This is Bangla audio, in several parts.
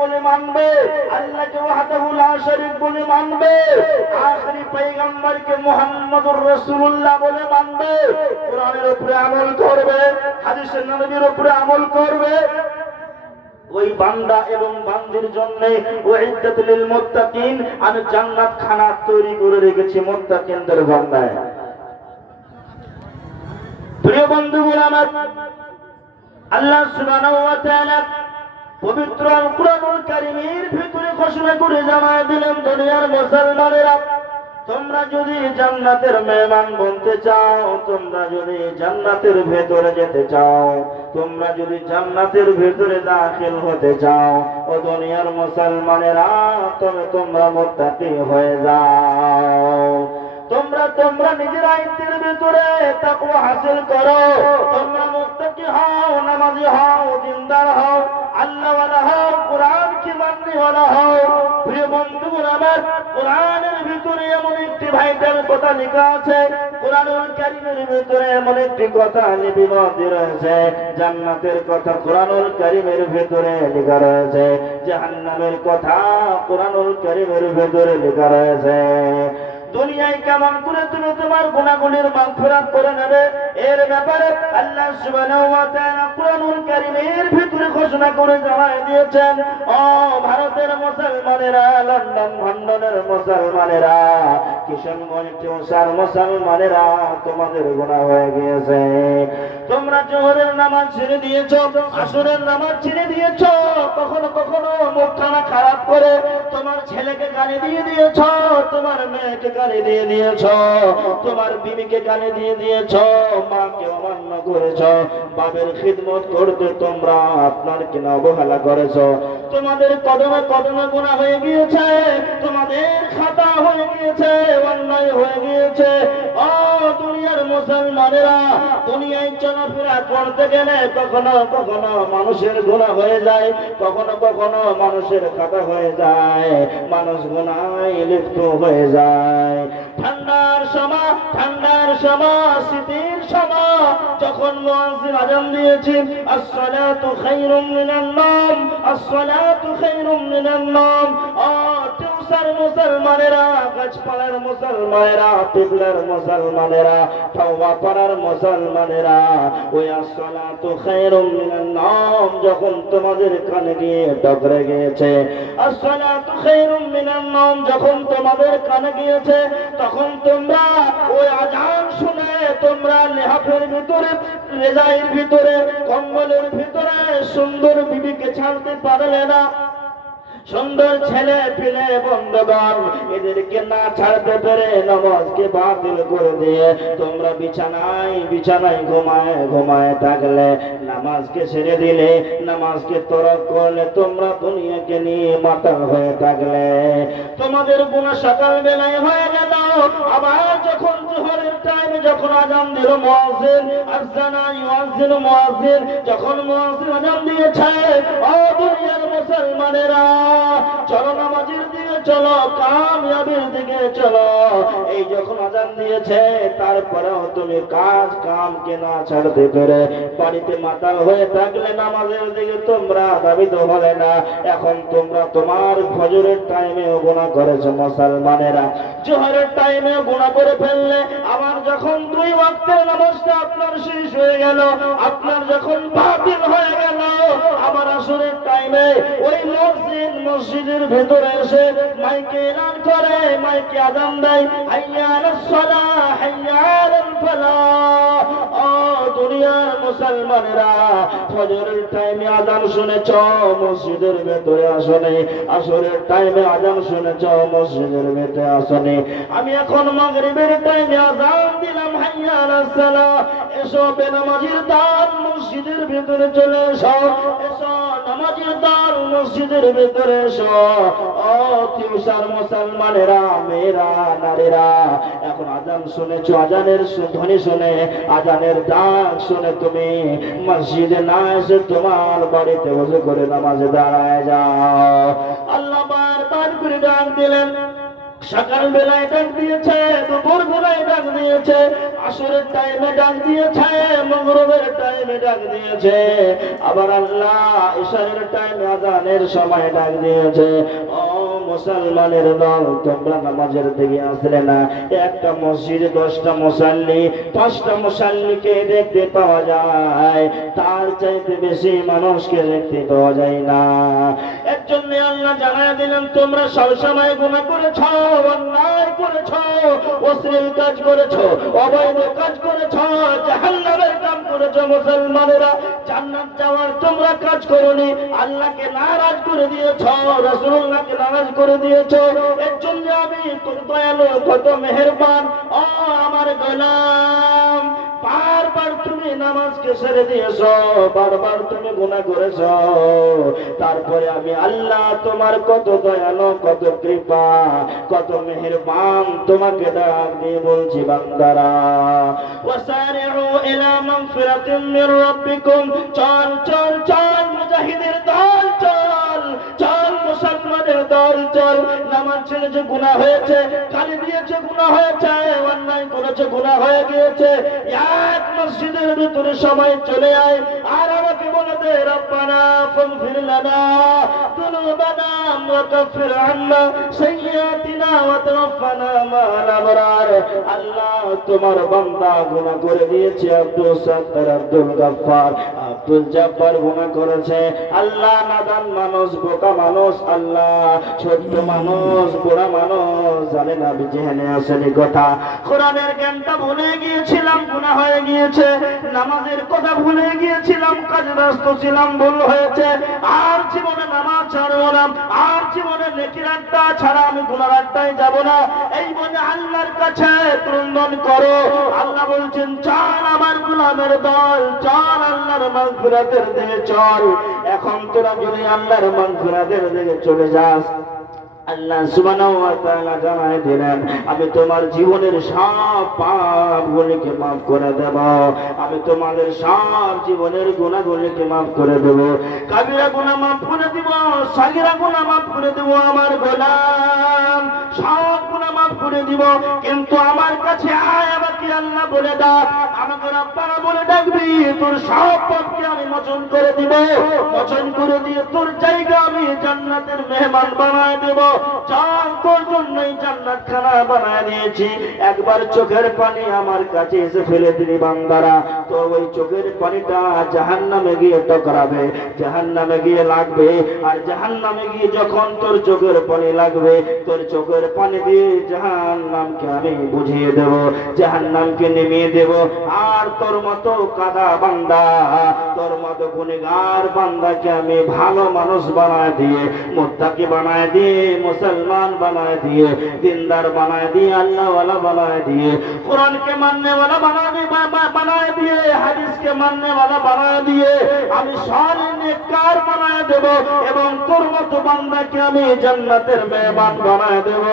বলে মানবে, আল্লাহকে ওয়াহদাহু লা শারীক বলে মানবে, আখেরি পয়গম্বরকে মুহাম্মদুর রাসূলুল্লাহ বলে মানবে, কোরআনের উপরে আমল করবে, হাদিসের নবীর উপরে আমল করবে, ওই বান্দা এবং বান্দির জন্য উইদ্দাতুল লিল মুত্তাকিন, আমি জান্নাত খানা তৈরি করে রেখেছি মুত্তাকিনদের জন্য। প্রিয় বন্ধুগণ আমার, আল্লাহ সুবহানাহু ওয়া তাআলা পবিত্র আল কুরআনুল কারীমের ভিতরে ঘোষণা করে জানায় দিলেন, দুনিয়ার মুসলমানেরা, তোমরা যদি জান্নাতের মেহমান বনতে চাও, তোমরা যদি জান্নাতের ভেতরে যেতে চাও, তোমরা যদি জান্নাতের ভেতরে দাখিল হতে চাও, ও দুনিয়ার মুসলমানেরা, তবে তোমরা মুত্তাকি হয়ে যাও। তোমরা নিজের আইনের ভিতরে তাকওয়া হাসিল করো, তোমরা মুত্তাকি হও, নামাজি হও, দিনদার হও, আল্লাহওয়ালা হও, কোরআন কি মাননেওয়ালা হও। প্রিয় বন্ধুগণ আমার, কোরআনের ভিতরে এমন একটি ভাইটাল কথা লেখা আছে, কোরআনুল কারীমের ভিতরে এমন একটি কথা লিপিবদ্ধ রয়েছে, জান্নাতের কথা কোরআনুল কারীমের ভিতরে লেখা রয়েছে, জাহান্নামের কথা কোরআনুল কারীমের ভিতরে লেখা রয়েছে। দুনিয়ায় কেমন করে তুমি তোমার গুনাহগুলির মাগফিরাত করে নেবে, এর ব্যাপারে আল্লাহ সুবহানাহু ওয়া তাআলা কুরআনুল কারীমের ভিতরে ঘোষণা করে জানায় দিয়েছেন, ও ভারতের মুসলমানেরা, লন্ডন ভন্ডনের মুসলমানেরা, কিশনগঞ্জ চৌসার মুসলমানেরা, তোমাদের গুনাহ হয়ে গিয়েছে। তোমরা জোহরের নামাজ ছেড়ে দিয়েছো, আসরের নামাজ ছেড়ে দিয়েছো, কখনো কখনো মুখখানা খারাপ করে তোমার ছেলেকে গালি দিয়ে দিয়েছো, তোমার মেয়েকে গালি দিয়ে দিয়েছো, তোমার বিবিকে গালি দিয়ে দিয়েছো, মাকে অমান্য করেছো, বাবার খিদমত করতে তোমরা আপনার কিনা অবহেলা করেছো, তোমাদের কদমে কদমে গুনাহ হয়ে গিয়েছে, তোমাদের খাতা হয়ে গিয়েছে, অন্যায় হয়ে গিয়েছে। ও দুনিয়ার মুসলমানেরা, দুনিয়ায় চলাফেরা করতে গেলে কখনো কখনো মানুষের গুনাহ হয়ে যায়, কখনো কখনো মানুষের খাতা হয়ে যায়, মানুষ গুনাহে লিপ্ত হয়ে যায়। ঠান্ডার সময়, শীতের সময়, যখন মুয়াজ্জিন আযান দিয়েছেন, আসসালাতু খায়রুম মিনান নাওম, আসসালাতু খায়রুম মিনান নাওম, টিউসার মুসলমানেরা, গাছপাড়ার মুসলমানেরা, পিপলার মুসলমানেরা, ঠাওয়া পাড়ার মুসলমানেরা, ওই আসসালাতু খায়রুম মিনান নাওম যখন তোমাদের কানে গিয়ে ডগরে গিয়েছে, আসসালাতু খায়রুম মিনান নাওম যখন তোমাদের কানে গিয়েছে, তখন তোমরা ওই আযান শুনে তোমরা লেহাফের ভিতরে, রেজাইর ভিতরে, কম্বলের ভিতরে সুন্দর বিবিকে ছাড়তে পারলে না, সুন্দর ছেলে পেলে বন্ধুগণ এদেরকে না ছাড়তে পেরে নামাজকে বাতিল করে দিয়ে তোমরা বিছানায় ঘুমায় থাকলে, নামাজকে ছেড়ে দিলে, নামাজকে তরক করলে, তোমরা দুনিয়াকে নিয়ে মাতাল হয়ে থাকলে, তোমাদের গুনাহ সকাল বেলায় হয়ে গেল। আবার যখন জোহরের টাইমে যখন আযান দিল মুয়াজ্জিন, আযানা ইউয়াজ্জিনু মুয়াজ্জিন, যখন মুয়াজ্জিন আযান দিয়েছে, ও দুনিয়ার মুসলমানেরা, চলো নামাজের দিকে চলো, কামিয়াবির দিকে চলো। এই যখন আযান দিয়েছে, তারপরেও তুমি কাজ কামকে না ছাড়তে পেরে বাড়িতে মাতাল হয়ে থাকলে, নামাজের দিকে তোমরা ধাবিত হলে না। এখন তোমরা তোমার ফজরের টাইমেও গুনাহ করেছো মুসলমানেরা, জোহরের টাইমেও গুনাহ করে ফেললে, আবার যখন দুই ওয়াক্তের নামাজটা আপনার শেষ হয়ে গেল, আপনার যখন বাতিল হয়ে গেল, আবার আসরের টাইমে ওই মসজিদের ভেতরে এসে মাইকে এলান করে, মাইকে আযান দেয়, হাইয়া আলাস সালাহ, হাইয়া আলাল ফালাহ। ও দুনিয়ার মুসলমানেরা, ফজরের টাইমে আযান শুনেছ, মসজিদের ভেতরে আসনে, আসরের টাইমে আযান শুনেছ, মসজিদের ভেতরে আসনে। আমি এখন মাগরিবের টাইমে আযান দিলাম, হাইয়া আলাস সালাহ, এসো বেনামাজির দল মসজিদের ভেতরে চলে এসো, এসো নামাজির দল মসজিদের ভেতরে এসো। ও তিউসার মুসলমানেরা, মেয়েরা, নারীরা, এখন আযান শুনেছো, আযানের ধ্বনি শুনে, আযানের ডাক শুনে তুমি মসজিদে না এসে তোমার বাড়িতে ওযু করে নামাজে দাঁড়ায় যাও। আল্লাহ বারবার করে ডাক দিলেন, সকাল বেলায় ডাক দিয়েছে, দুপুর বেলায় ডাক দিয়েছে, আসরের টাইমে ডাক দিয়েছে, মাগরিবের টাইমে ডাক দিয়েছে, আবার আল্লাহ ইশারের টাইমে আযানের সময় ডাক দিয়েছে। ও মুসলমানের দল, তোমরা নামাজের দিকে আসলে না। একটা মসজিদে 10টা মুসাল্লি, 5টা মুসাল্লিকে দেখতে পাওয়া যায়, তার চাইতে বেশি মানুষকে দেখতে পাওয়া যায় না। এর জন্য আল্লাহ জানায় দিলেন, তোমরা সবসময় গুনাহ করেছ, অন্যায় করেছ, অশ্লীল কাজ করেছ, অবৈধ কাজ করেছ, জাহান্নামের কাম করেছ। মুসলমানেরা, জান্নাত যাওয়ার তোমরা কাজ করোনি, আল্লাহকে নারাজ করে দিয়েছ, রাসূলুল্লাহকে নারাজ করে দিয়েছ। এর জন্য আমি তোর দয়ালু, কত মেহেরবান। ও আমার গোলাম, বারবার তুমি নামাজকে ছেড়ে দিয়েছ, বারবার তুমি গুনাহ করেছ, তারপরে আমি আল্লাহ তোমার কত দয়ালু, কত কৃপা, কত মেহেরবান, তোমাকে ডাক দিয়ে বলছি, বান্দারা ওয়াসারিউ ইলা মাগফিরাতিন মির রাব্বিকুম, চল চল চল মুজাহিদের দল, চল চল মুসলমানের দল, চল। নামাজ ছেড়েছে, গুনাহ হয়েছে, গালি দিয়েছে, গুনাহ হয়েছে, অন্যায় করেছে, গুনাহ হয়ে গিয়েছে, এক মসজিদের ভিতরে সবাই চলে আয় আর আমাকে বলে দে, রব্বানা ফাগফির লানা যুনুবানা ওয়া কাফির আন্না সাইয়্যাতিনা ওয়া তাওফানা মা'আল আবরার। আল্লাহ তোমার বান্দা গুনাহ করে দিয়েছে, আব্দুল সাত্তার, আব্দুল গফফার, আব্দুল জব্বার গুনাহ করেছে। আল্লাহ নাদান মানুষ, বোকা মানুষ, আল্লাহ ছোট্ট মানুষ, বুড়া মানুষ, জানে না জেহেনে আসেনি কথা। কোরআনের জ্ঞানটা ভুলে গিয়েছিলাম, গুনাহ হয়ে গিয়েছে। নামাজের কথা ভুলে গিয়েছিলাম, কাজে ব্যস্ত ছিলাম, ভুল হয়েছে। আর জীবনে নামাজ ছাড়বো না, আর জীবনে নেকির আড্ডা ছাড়া আমি গুনার আড্ডায় যাব না, এই বলে আল্লাহর কাছে ক্রন্দন করো। আল্লাহ বলছেন, চল আমার গোলামের দল, চল আল্লাহর মাগফিরাতের দিকে চল। এখন তোরা যদি আল্লাহর মাগফিরাতের দিকে চলে যাস, আল্লাহ সুবহানাহু ওয়া তাআলা জানায় দিলেন, আমি তোমার জীবনের সব পাপগুলিকে মাফ করে দেব, আমি তোমাদের সব জীবনের গুনাহগুলিকে মাফ করে দেব, কাবিরা গুনাহ মাফ করে দেব, সাগীরা গুনাহ মাফ করে দেব। আমার গোলাম সব গুনাহ মাফ করে দিব, কিন্তু আমার কাছে আয়, আমাকে আল্লাহ বলে ডাক, আমাকে রব্বানা বলে ডাকবি, তোর সব পাপকে আমি মোচন করে দিব, মোচন করে দিয়ে তোর জায়গা আমি জান্নাতের মেহমান বানায় দেব। চল, তোর জন্যই জান্নাত খানা বানায় দিয়েছি। একবার চোখের পানি আমার কাছে এসে ফেলে দিলি বান্দারা, তো ওই চোখের পানিটা জাহান্নামে গিয়ে টকরাবে, জাহান্নামে গিয়ে লাগবে, আর জাহান্নামে গিয়ে যখন তোর চোখের পানি লাগবে, তোর চোখের পানি দিয়ে জাহান্নামকে আমি বুঝিয়ে দেব, জাহান্নামকে নেমিয়ে দেব। আর তোর মতো কাদা বান্দা, তোর মতো গুনেগার বান্দাকে আমি ভালো মানুষ বানায় দিয়ে, মুত্তাকি বানায় দিয়ে, মুসলমান বানায় দিয়ে, দিনদার বানায় দিয়ে, আল্লাহওয়ালা বানায় দিয়ে, কোরআনকে মাননে ওয়ালা বানায় দিয়ে, হাদিসকে মাননে ওয়ালা বানায় দিয়ে আমি সালেহ নেককার বানায় দেব, এবং তোর মতো বান্দাকে আমি জান্নাতের মেহমান বানায় দেব।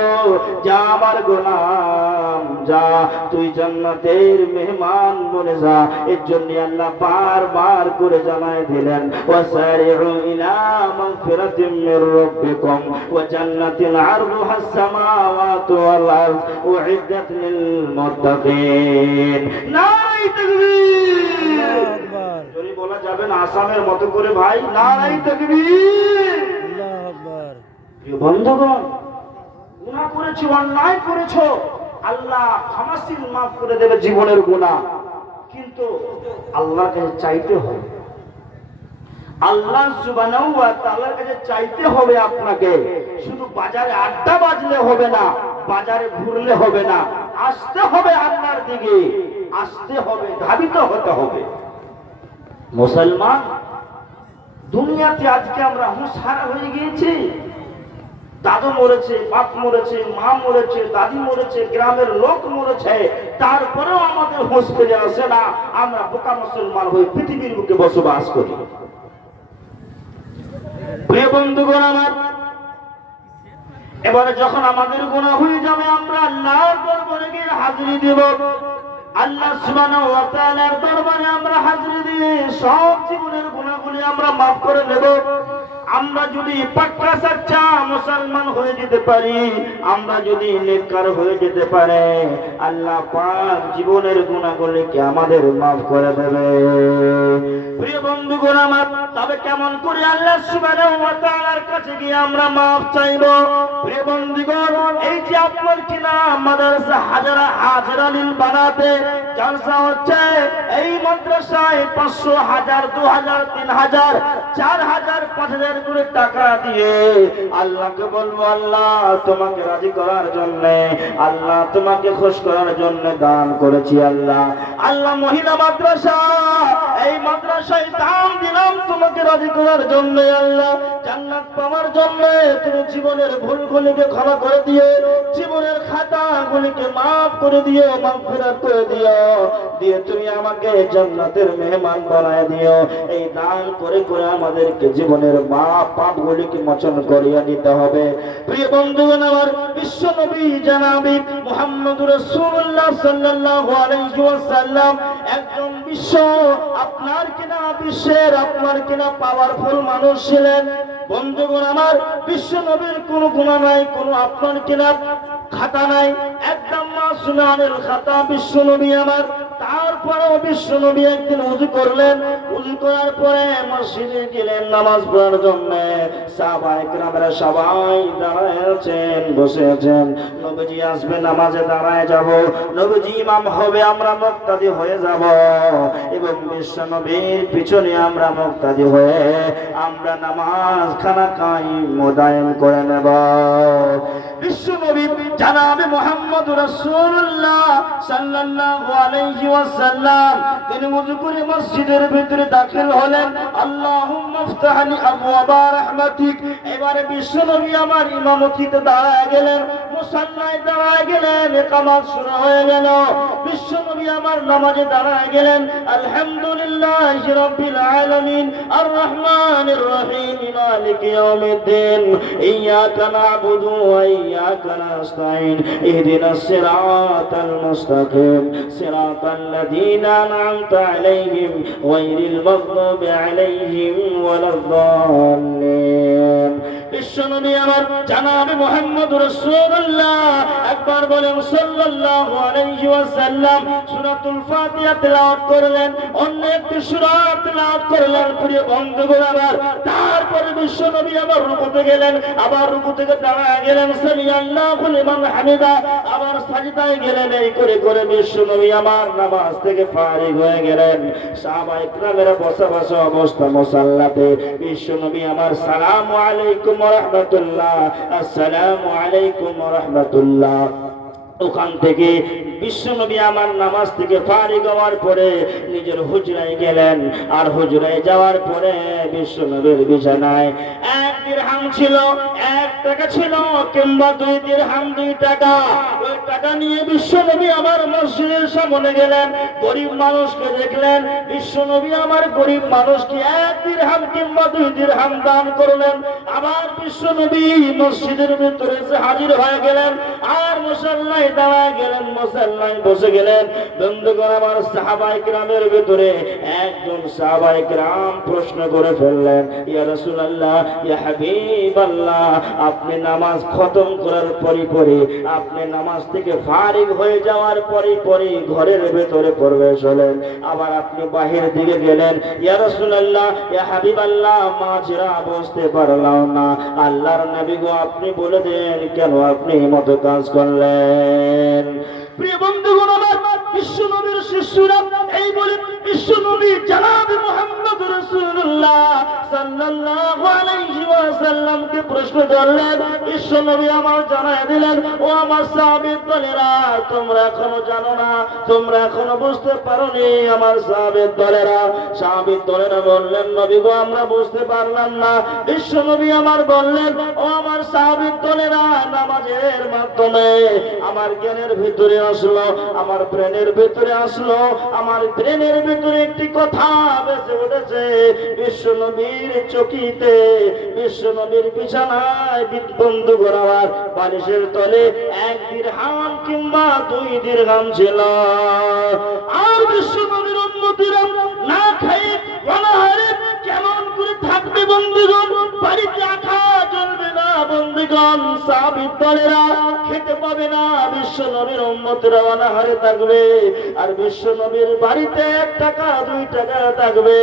যা আমার গোলাম, যা, তুই জান্নাতের মেহমান বনে যা। এর জন্য আল্লাহ বারবার করে জানায় দিলেন, ওয়াসারিউ ইলা মাগফিরাতিন মির রাব্বিকুম ওয়া জান্নাতিন আরদুহাস সামাওয়াতু ওয়াল আরদ উইদ্দাত লিল মুত্তাকিন। নারায়ে তাকবীর! আল্লাহু আকবার! যদি বলা যাবে না আসামের মতো করে, ভাই, নারায়ে তাকবীর! আল্লাহু আকবার! প্রিয় বন্ধুগণ, গুনাহ করেছো, অন্যায় করেছো, আল্লাহ ক্ষমাশীল, মাফ করে দেবে জীবনের গুনাহ, কিন্তু আল্লাহর কাছে চাইতে হবে, আল্লাহ সুবহানাহু ওয়া তাআলার কাছে চাইতে হবে আপনাকে। শুধু বাজারে আড্ডা বাজলে হবে না, বাজারে ঘুরলে হবে না, আসতে হবে আল্লাহর দিকে, আসতে হবে, ধাবিত হতে হবে। মুসলমান, দুনিয়াতে আজকে আমরা হুঁশহারা হয়ে গিয়েছি। দাদু মরেছে, বাপ মরেছে, মা মরেছে, দাদি মরেছে, গ্রামের লোক মরেছে, তারপরেও আমাদের হুঁশ ফিরে আসে না। আমরা বোকা মুসলমান হয়ে পৃথিবীর বুকে বসবাস করি। প্রিয় বন্ধুগণ আমার, এবারে যখন আমাদের গুনাহ হয়ে যাবে, আমরা আল্লাহর দরবারে গিয়ে হাজিরি দেব। আল্লাহ সুবহানাহু ওয়া তাআলার দরবারে আমরা হাজিরি দিয়ে সব জীবনের গুনাহগুলি আমরা মাফ করে নেব। আমরা যদি পাক্কা সাচ্চা মুসলমান হয়ে যেতে পারি, আমরা যদি নেককার হয়ে যেতে পারে, আল্লাহ পাক জীবনের গুনাহগুলোকে আমাদের মাফ করে দেবে। প্রিয় বন্ধুগণ আমার, তবে কেমন করে আল্লাহ সুবহানাহু ওয়া তাআলার কাছে গিয়ে আমরা মাফ চাইব? প্রিয় বন্ধুগণ, এই যে আপনার কিনা মাদ্রাসা হাজারালিল বানাতে জলসা হচ্ছে, এই মাদ্রাসায় 500, 1000, 2000, 3000, 4000, 5000 করে টাকা দিয়ে আল্লাহকে বলবো, আল্লাহ তোমাকে রাজি করার জন্য, আল্লাহ তোমাকে খুশ করার জন্য দান করেছি। আল্লাহ আল্লাহ মহিলা মাদ্রাসা, এই মাদ্রাসায় দান দিলাম তোমাকে রাজি করার জন্য, আল্লাহ জান্নাত পাওয়ার জন্য। তুমি জীবনের ভুলগুলিকে ক্ষমা করে দিও, জীবনের খাতাগুলিকে মাফ করে দিও, মাগফিরাত করে দিও, দিয়ে তুমি আমাকে জান্নাতের মেহমান বানায় দিও। এই দান করে করে আমাদেরকে জীবনের পাপগুলিকে মোচন করিয়ে নিতে হবে। প্রিয় বন্ধুগণ আমার, বিশ্ব নবী জনাবি মুহাম্মদুর রাসূলুল্লাহ সাল্লাল্লাহু আলাইহি ওয়াসাল্লাম একজন আপনার কিনা বিশ্বের আপনার কিনা পাওয়ারফুল মানুষ ছিলেন। বন্ধুগণ আমার, বিশ্ব নবীর কোনো গুনাহ নাই, কোনো আপনার কিনা খাতা নাই, একদম মাসুমানের খাতা বিশ্ব নবী আমার। তারপরেও বিশ্ব নবী একদিন ওযু করলেন, ওযু করার পরে মসজিদে গেলেন নামাজ পড়ার জন্য। সাহাবায়ে কেরামরা সবাই দাঁড়ায় আছেন, বসে আছেন। নবীজি আসবে, নামাজে দাঁড়ায় যাব, নবীজি ইমাম হবে, আমরা মুক্তাদি হয়ে যাব, এবং বিশ্ব নবীর পিছনে আমরা মুক্তাদি হয়ে আমরা নামাজ খানা কায়েম মোদায়েম করে নেব। বিশ্ব নবী জনাবে মুহাম্মদ রাসূলুল্লাহ সাল্লাল্লাহু আলাইহি ওয়াসাল্লাম তিনি ওযু করে মসজিদের ভিতরে দাখিল হলেন। আল্লাহুম্মা ইফতাহ লি আবওয়াবা রাহমাতিক। এবারে বিশ্ব নবী আমার ইমামতিতে দাঁড়ায় গেলেন, মুসাল্লায় দাঁড়ায় গেলেন, ইকামত শুরু হয়ে গেল। বিশ্ব নবী আমার নামাজে দাঁড়ায় গেলেন। আলহামদুলিল্লাহি রাব্বিল আলামিন আর রহমানির রহিম মালিকি ইয়াউমিদ্দিন ইয়াকা না'বুদু ওয়া ইয়াকা নাস্তাঈন ইহদিনাস সিরাতাল মুস্তাকিম সিরাতাল লাযীনা আন'আমতা আলাইহিম গায়রিল মাগদুবি আলাইহিম ওয়ালাদ-দাল্লিন। বিশ্বনবী আমার জনাবে মুহাম্মদ রাসূলুল্লাহ একবার বলেন সাল্লাল্লাহু আলাইহি ওয়াসাল্লাম সূরাতুল ফাতিহা তেলাওয়াত করলেন, অন্য একটি সূরা তেলাওয়াত করলেন। প্রিয় বন্ধুগণ আমার, তারপরে বিশ্বনবী আবার রুকুতে গেলেন, আবার রুকু থেকে দাঁড়ায় গেলেন, সামি আল্লাহু লিমান হামিদা, আবার সাজদায় গেলেন। এই করে করে বিশ্বনবী আমার নামাজ থেকে ফারিগ হয়ে গেলেন। সাহাবায়ে কেরামেরা বসা বসা অবস্থা মুসাল্লাতে। বিশ্বনবী আমার সালামু আলাইকুম ওয়া রাহমাতুল্লাহ, আসসালামু আলাইকুম ওয়া রাহমাতুল্লাহ। ওখান থেকে বিশ্বনবী আমার নামাজ থেকে ফারিগ হওয়ার পরে নিজের হুজরায় গেলেন। আর হুজরায় যাওয়ার পরে বিশ্বনবীর বিছানায় 1 দিরহাম ছিল, 1 টাকা ছিল, কিংবা 2 দিরহাম, 2 টাকা। ওই টাকা নিয়ে বিশ্বনবী আমার মসজিদের সামনে গেলেন, গরিব মানুষকে দেখলেন। বিশ্বনবী আমার গরিব মানুষকে 1 দিরহাম কিংবা 2 দিরহাম দান করলেন। আবার বিশ্বনবী মসজিদের ভিতরে এসে হাজির হয়ে গেলেন, আর মুসাল্লায় দাঁড়ায় গেলেন, মুসাল্লায় বসে গেলেন। বন্ধুগণ আমার, সাহাবায়ে কেরামের ভিতরে একজন সাহাবায়ে কেরাম প্রশ্ন করে ফেললেন, ইয়া রাসূলুল্লাহ, ইয়া হাবিবাল্লাহ, আপনি নামাজ খতম করার পরে আপনি নামাজ থেকে ফারিগ হয়ে যাওয়ার পরে ঘরের ভিতরে প্রবেশ হলেন, আবার আপনি বাহির দিকে গেলেন। ইয়া রাসূলুল্লাহ, ইয়া হাবিবাল্লাহ, মাঝরা বুঝতে পারলাম না। আল্লাহর নবী গো, আপনি বলে দেন কেন আপনি এই মতো কাজ করলেন? প্রিয় বন্ধুগণ আমার, বিশ্বনবীর শিষ্যরা এই বলে বিশ্বনবী জনাবে মুহাম্মদ রাসূলুল্লাহ সাল্লাল্লাহু আলাইহি ওয়াসাল্লামকে প্রশ্ন করলেন। বিশ্বনবী আমার জানায় দিলেন, ও আমার সাহাবী দলেরা, তোমরা এখনো জানো না, তোমরা এখনো বুঝতে পারোনি। আমার সাহাবী দলেরা বললেন, নবী গো, আমরা বুঝতে পারলাম না। বিশ্বনবী আমার বললেন, ও আমার সাহাবী দলেরা, নামাজের মাধ্যমে আমার জ্ঞানের ভিতরে আসলো, আমার ব্রেনের ভিতরে আসলো, আমার ব্রেনের ভিতরে একটি কথা বেঁচে উঠেছে। বিশ্বনবীর চকিতে, বিশ্বনবীর বিছানায় বন্ধু ঘোরাবার বালিশের তলে 1 দিরহাম কিংবা 2 দিরহাম ছিল। আর বিশ্বনবীর উম্মতিরা না খাই অনাহারে কেমন করে থাকবে থাকবে বন্ধুগণ, বাড়িতে আঠা জ্বলবে না বন্ধুগণ, সাহাবীরা খেতে পাবে না, বিশ্ব নবীর উম্মতেরা অনাহারে থাকবে, আর বিশ্ব নবীর বাড়িতে 1 টাকা 2 টাকা থাকবে।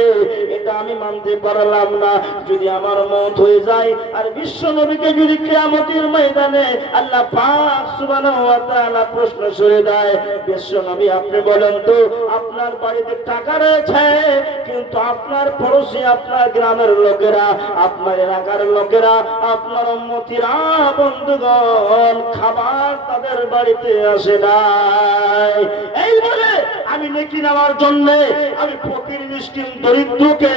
এটা আমি মানতে পারলাম না। যদি আমার মওত হয়ে যায় আর বিশ্ব নবীকে যদি কিয়ামতের ময়দানে আল্লাহ পাক সুবহানাহু ওয়া তাআলা প্রশ্ন ছুড়ে দেয়, বিশ্ব নবী আপনি বলেন তো, আপনার বাড়িতে টাকা রয়েছে কিন্তু আপনার পড়োশি, আপনার গ্রামের লোকেরা, আপনার এলাকার লোকেরা, আপনার উম্মতিরা বন্ধুগণ খাবার তাদের বাড়িতে আসে নাই। এই বলে আমি নেকি নেওয়ার জন্য আমি ফকির মিসকিন দরিদ্রকে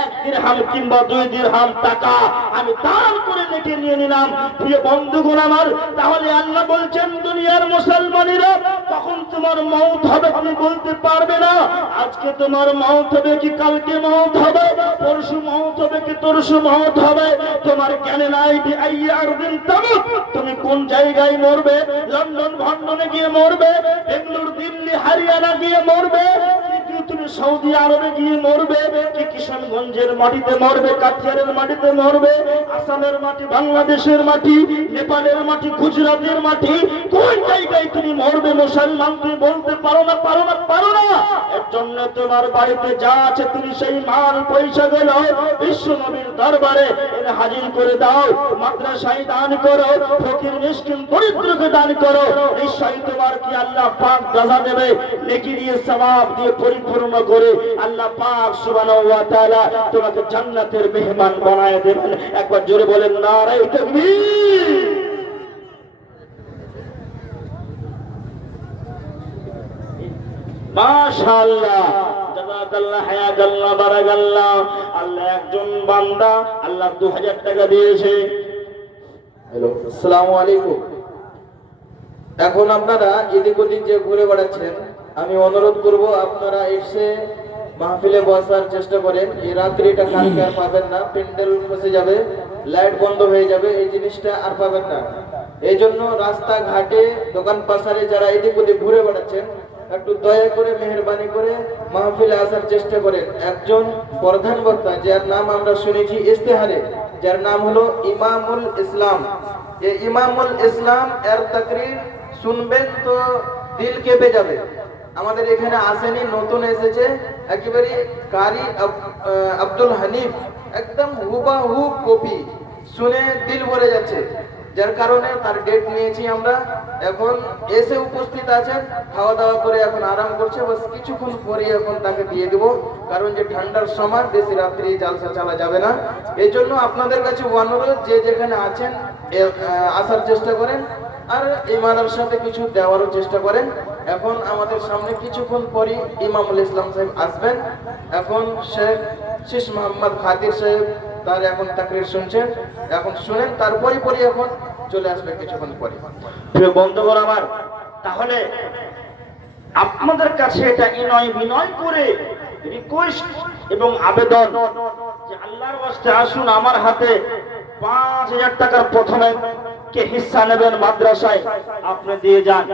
1 দিরহাম কিংবা 2 দিরহাম টাকা আমি দান করে নেকি নিয়ে নিলাম। প্রিয় বন্ধুগণ আমার, তাহলে আল্লাহ বলছেন দুনিয়ার মুসলমানেরা, তখন তোমার মওত হবে তুমি বলতে পারবে না। আজকে তোমার মওত হবে কি কালকে মওত হবে, পরশু মওত হবে কি তরশু মওত হবে, তোমার জ্ঞানে নাই। আইয়ারদিন তামুত, তুমি কোন জায়গায় মরবে? লন্ডন ভন্ডনে গিয়ে মরবে, বেঙ্গালুরু দিল্লি হরিয়ানা গিয়ে মরবে, তুমি সৌদি আরবে গিয়ে মরবে, কি কিশনগঞ্জের মাটিতে মরবে, কাঠিয়ারের মাটিতে মরবে, আসামের মাটি, বাংলাদেশের মাটি, নেপালের মাটি, গুজরাটের মাটি, কোন জায়গায় তুমি মরবে মুসলমান তুমি বলতে পারো না, পারো না, পারো না। এর জন্য তোমার বাড়িতে যা আছে তুমি সেই মাল পয়সা গুলো বিশ্ব নবীর দরবারে এনে হাজির করে দাও। মাদ্রাসায় দান করো, ফকির মিসকিন দরিদ্রকে দান করো, নিশ্চয়ই তোমার কি আল্লাহ পাক গাজা দেবে, নেকি দিয়ে সওয়াব দিয়ে পরিপূর্ণ করে আল্লাহ পাক সুবহানাহু ওয়া তাআলা তোমাকে জান্নাতের মেহমান বানায় দেবেন। একবার জোরে বলেন নারায়ে তাকবীর। মাশাআল্লাহ, জাযাকাল্লাহ, হায়াকাল্লাহ, বারাকাল্লাহ। আল্লাহ একজন বান্দা আল্লাহ 2000 টাকা দিয়েছে। হ্যালো, আসসালামু আলাইকুম। এখন আপনারা এদিক ওদিক যে ঘুরে বেড়াচ্ছেন, আমি অনুরোধ করব আপনারা এসে মাহফিলে বসার চেষ্টা করেন। এই রাত্রিটা কালকে আর পাবেন না, প্যান্ডেল ফসে যাবে, লাইট বন্ধ হয়ে যাবে, এই জিনিসটা আর পাবেন না। এই জন্য রাস্তাঘাটে দোকান পাশারে যারা এদিক ওদিক ঘুরে বেড়াচ্ছেন, একটু দয়া করে মেহেরবানি করে মাহফিলে আসার চেষ্টা করেন। একজন প্রধান বক্তা যার নাম আমরা শুনেছি ইস্তেহারে, যার নাম হলো ইমামুল ইসলাম। এই ইমামুল ইসলাম এর তাকরীর শুনবেন তো দিল কেঁপে যাবে। আমাদের এখানে আসেনি, নতুন এসেছে, একেবারে কারি আব্দুল হানিফ, একদম হুবাহু কপি, শুনে দিল ভরে যাচ্ছে। যার কারণে তার ডেট নিয়েছি আমরা। এখন এসে উপস্থিত আছেন, খাওয়া দাওয়া করে এখন আরাম করছে, বাস কিছুক্ষণ পরে এখন তাকে দিয়ে দেব, কারণ যে ঠান্ডার সময় বেশি রাত্রি জালসা চালা যাবে না। এই জন্য আপনাদের কাছে অনুরোধ, যে যেখানে আছেন আসার চেষ্টা করেন, আর এই মাদ্রাসাতে কিছু দেওয়ারও চেষ্টা করেন। এখন আমাদের সামনে কিছুক্ষণ পরই ইমামুল ইসলাম সাহেব আসবেন। এখন শেখ শীষ মোহাম্মদ খাতির সাহেব তার এখন তাকরীর শুনছেন, এখন শুনেন, তারপরে এখন চলে আসবে কিছুক্ষণ পরে। প্রিয় বন্ধুগণ আমার, তাহলে আপনাদের কাছে এটা বিনয় করে রিকোয়েস্ট এবং আবেদন যে আল্লাহর ওয়াস্তে আসুন, আমার হাতে 5000 টাকার প্রথমে কে হিস্সা নেবেন মাদ্রাসায় আপনি দিয়ে যান।